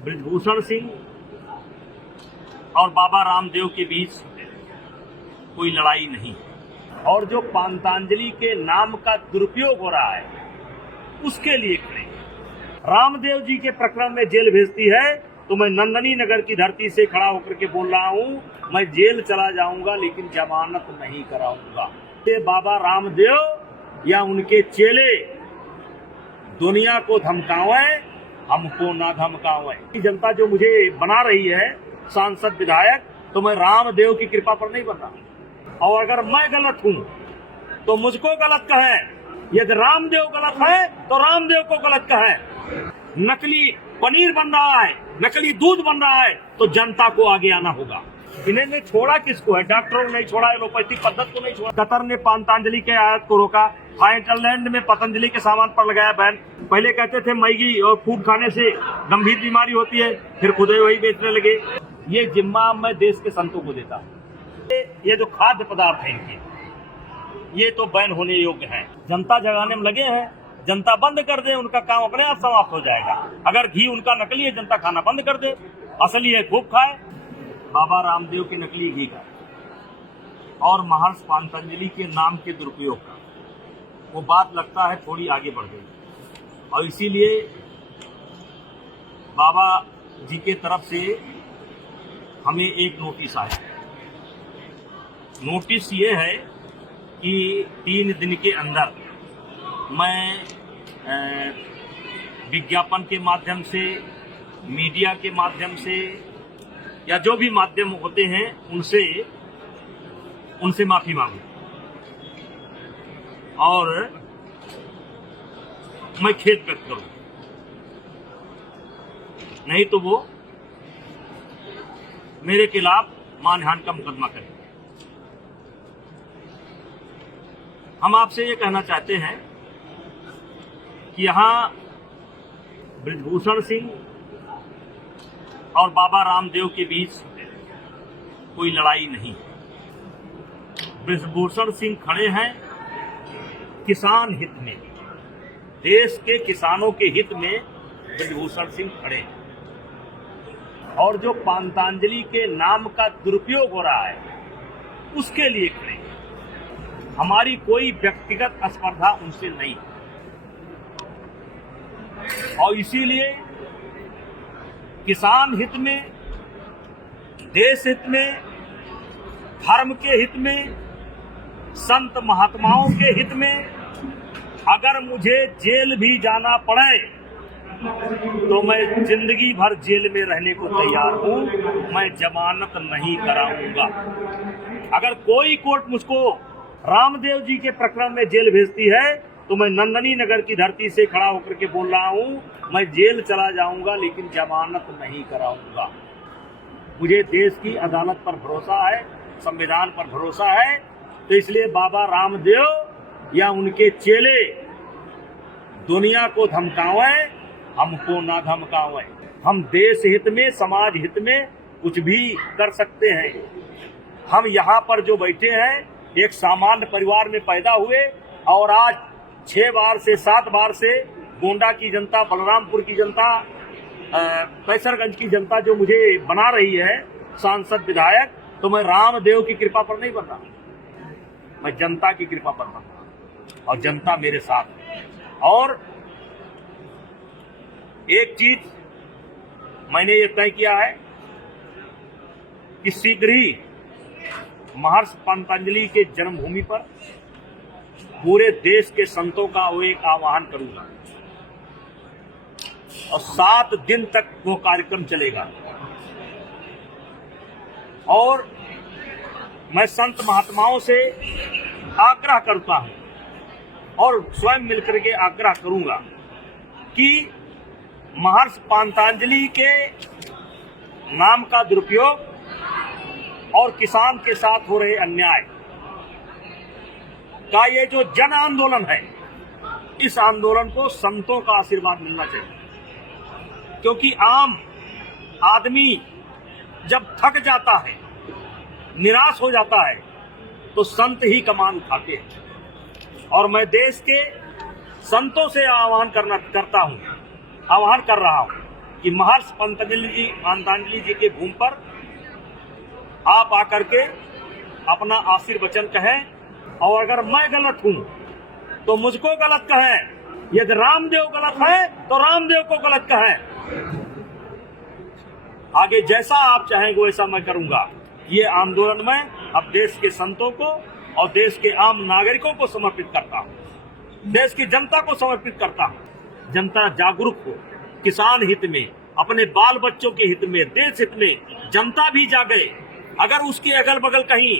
ब्रिजभूषण सिंह और बाबा रामदेव के बीच कोई लड़ाई नहीं है और जो पांतांजलि के नाम का दुरुपयोग हो रहा है उसके लिए खड़े। रामदेव जी के प्रकरण में जेल भेजती है तो मैं नंदनी नगर की धरती से खड़ा होकर के बोल रहा हूं, मैं जेल चला जाऊंगा लेकिन जमानत नहीं कराऊंगा। ये बाबा रामदेव या उनके चेले दुनिया को धमकावे, हमको ना धमकावे। जनता जो मुझे बना रही है सांसद विधायक, तो मैं रामदेव की कृपा पर नहीं बन रहा। और अगर मैं गलत हूं तो मुझको गलत कहे, यदि रामदेव गलत है तो रामदेव को गलत कहे। नकली पनीर बन रहा है, नकली दूध बन रहा है, तो जनता को आगे आना होगा। इन्हें छोड़ा किसको है? डॉक्टरों ने नहीं छोड़ा, एलोपैथिक पद्धति को नहीं छोड़ा। कतर ने पांतांजलि के आयात को रोका, थाईलैंड में पतंजलि के सामान पर लगाया बैन। पहले कहते थे मैगी और फूड खाने से गंभीर बीमारी होती है, फिर खुद ही वही बेचने लगे। ये जिम्मा मैं देश के संतों को देता हूँ। ये जो खाद्य पदार्थ है इनके, ये तो बैन होने योग्य है। जनता जगाने में लगे हैं, जनता बंद कर दे, उनका काम अपने आप समाप्त हो जाएगा। अगर घी उनका नकली है, जनता खाना बंद कर दे, असली है खूब खाए। बाबा रामदेव के नकली घी का और महर्षि पांतांजलि के नाम के दुरुपयोग का वो बात लगता है थोड़ी आगे बढ़ गई, और इसीलिए बाबा जी के तरफ से हमें एक नोटिस आया। नोटिस ये है कि 3 दिन के अंदर मैं विज्ञापन के माध्यम से, मीडिया के माध्यम से या जो भी माध्यम होते हैं उनसे माफी मांगू और मैं खेद व्यक्त करूं, नहीं तो वो मेरे खिलाफ मानहानि का मुकदमा करें। हम आपसे ये कहना चाहते हैं कि यहाँ ब्रिजभूषण सिंह और बाबा रामदेव के बीच कोई लड़ाई नहीं है। ब्रिजभूषण सिंह खड़े हैं किसान हित में, देश के किसानों के हित में ब्रिजभूषण सिंह खड़े हैं। और जो पांतांजलि के नाम का दुरुपयोग हो रहा है उसके लिए खड़े हैं। हमारी कोई व्यक्तिगत स्पर्धा उनसे नहीं, और इसीलिए किसान हित में, देश हित में, धर्म के हित में, संत महात्माओं के हित में अगर मुझे जेल भी जाना पड़े तो मैं जिंदगी भर जेल में रहने को तैयार हूं, मैं जमानत नहीं कराऊंगा। अगर कोई कोर्ट मुझको रामदेव जी के प्रकरण में जेल भेजती है तो मैं नंदनी नगर की धरती से खड़ा होकर के बोल रहा हूं, मैं जेल चला जाऊंगा लेकिन जमानत नहीं कराऊंगा। मुझे देश की अदालत पर भरोसा है, संविधान पर भरोसा है, तो इसलिए बाबा रामदेव या उनके चेले दुनिया को धमकावे, हमको ना धमकावे। हम देश हित में, समाज हित में कुछ भी कर सकते हैं। हम यहाँ पर जो बैठे हैं एक सामान्य परिवार में पैदा हुए और आज 6 बार से 7 बार से गोंडा की जनता, बलरामपुर की जनता, कैसरगंज की जनता जो मुझे बना रही है सांसद विधायक, तो मैं रामदेव की कृपा पर नहीं बन रहा, मैं जनता की कृपा पर बन रहा और जनता मेरे साथ है। और एक चीज मैंने ये तय किया है कि शीघ्र ही महर्षि पांतांजलि के जन्मभूमि पर पूरे देश के संतों का वो एक आह्वान करूंगा और 7 दिन तक वो कार्यक्रम चलेगा। और मैं संत महात्माओं से आग्रह करता हूं और स्वयं मिलकर के आग्रह करूंगा कि महर्षि पांतांजलि के नाम का दुरुपयोग और किसान के साथ हो रहे अन्याय का ये जो जन आंदोलन है, इस आंदोलन को संतों का आशीर्वाद मिलना चाहिए। क्योंकि आम आदमी जब थक जाता है, निराश हो जाता है, तो संत ही कमान उठाते हैं। और मैं देश के संतों से आह्वान कर रहा हूं कि महर्षि पतंजलि जी के भूमि पर आप आकर के अपना आशीर्वचन कहें, और अगर मैं गलत हूं तो मुझको गलत कहें। यदि रामदेव गलत है तो रामदेव को गलत कहें। आगे जैसा आप चाहेंगे वैसा मैं करूंगा। ये आंदोलन मैं अब देश के संतों को और देश के आम नागरिकों को समर्पित करता हूं, देश की जनता को समर्पित करता हूं। जनता जागरूक हो, किसान हित में, अपने बाल बच्चों के हित में, देश हित में जनता भी जागे। अगर उसके अगल बगल कहीं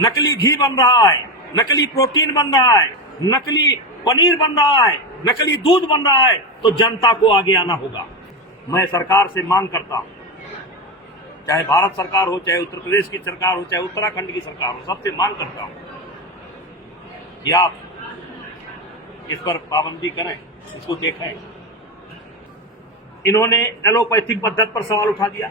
नकली घी बन रहा है, नकली प्रोटीन बन रहा है, नकली पनीर बन रहा है, नकली दूध बन रहा है, तो जनता को आगे आना होगा। मैं सरकार से मांग करता हूं, चाहे भारत सरकार हो, चाहे उत्तर प्रदेश की सरकार हो, चाहे उत्तराखंड की सरकार हो, सबसे मांग करता हूं कि आप इस पर पाबंदी करें, इसको देखें। इन्होंने एलोपैथिक पद्धति पर सवाल उठा दिया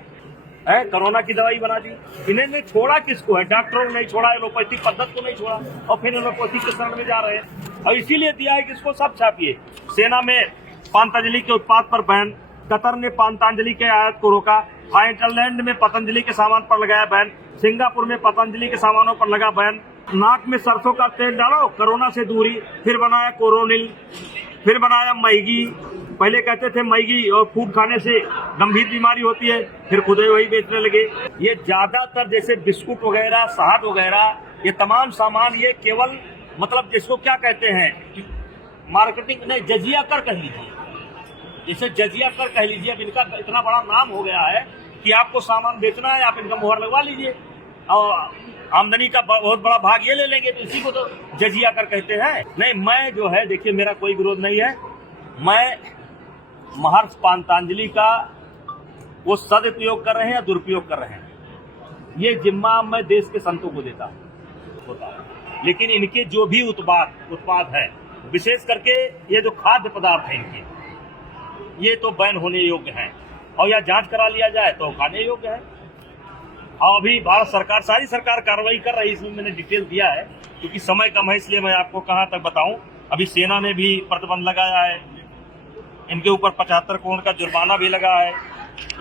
है, कोरोना की दवाई बना दी। इन्होंने छोड़ा किसको है? डॉक्टरों ने नहीं छोड़ा, एलोपैथिक पद्धति को नहीं छोड़ा, और फिर एलोपैथिक के शरण में जा रहे हैं। और इसीलिए दिया है कि इसको सब छापिए। सेना में पतंजलि के उत्पाद पर बैन, कतर ने पतंजलि के आयात को रोका, थाईलैंड में पतंजलि के सामान पर लगाया बैन, सिंगापुर में पतंजलि के सामानों पर लगा बैन। नाक में सरसों का तेल डालो, कोरोना से दूरी। फिर बनाया कोरोनिल, फिर बनाया मैगी। पहले कहते थे मैगी और फूड खाने से गंभीर बीमारी होती है, फिर खुद ही वही बेचने लगे। ये ज्यादातर जैसे बिस्कुट वगैरह, शहद वगैरह, ये तमाम सामान ये केवल मतलब जिसको क्या कहते हैं, मार्केटिंग नहीं, जजिया कर कह लीजिए, जैसे जजिया कर कह लीजिए। अब इनका इतना बड़ा नाम हो गया है कि आपको सामान बेचना है, आप इनका मुहर लगवा लीजिए और आमदनी का बहुत बड़ा भाग ये ले लेंगे, तो इसी को तो जजिया कर कहते हैं। नहीं, मैं जो है देखिए, मेरा कोई विरोध नहीं है। मैं महर्षि पतंजलि का वो सदुपयोग कर रहे हैं या दुरुपयोग कर रहे हैं, ये जिम्मा मैं देश के संतों को देता हूँ। लेकिन इनके जो भी उत्पाद है, विशेष करके ये जो खाद्य पदार्थ है इनके, ये तो बैन होने योग्य हैं, और या जांच करा लिया जाए तो खाने योग्य है। और अभी भारत सरकार, सारी सरकार कार्रवाई कर रही है, इसमें मैंने डिटेल दिया है, क्योंकि समय कम है इसलिए मैं आपको कहाँ तक बताऊं। अभी सेना ने भी प्रतिबंध लगाया है, इनके ऊपर 75 करोड़ का जुर्माना भी लगा है।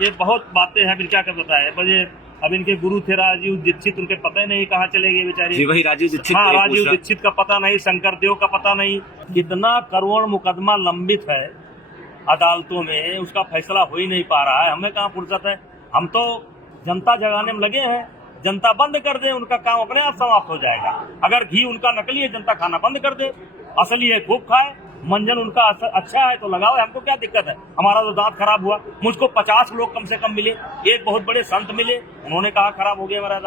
ये बहुत बातें हैं, फिर क्या कर बताया मुझे। अब इनके गुरु थे राजीव दीक्षित, उनके पता ही नहीं कहाँ चले गए बेचारे। जी वही राजीव दीक्षित। हाँ, राजीव दीक्षित का पता नहीं, शंकर देव का पता नहीं। कितना करोड़ मुकदमा लंबित है अदालतों में, उसका फैसला हो ही नहीं पा रहा है। हमें कहाँ फुर्सत है? हम तो जनता जगाने में लगे हैं। जनता बंद कर दे, उनका काम अपने आप समाप्त हो जाएगा। अगर घी उनका नकली है, जनता खाना बंद कर दे, असली है खूब खाए। मंजन उनका अच्छा है तो लगाओ, हमको क्या दिक्कत है? हमारा तो दांत खराब हुआ, मुझको 50 लोग कम से कम मिले, एक बहुत बड़े संत मिले, उन्होंने कहा खराब हो गया मेरा दांत।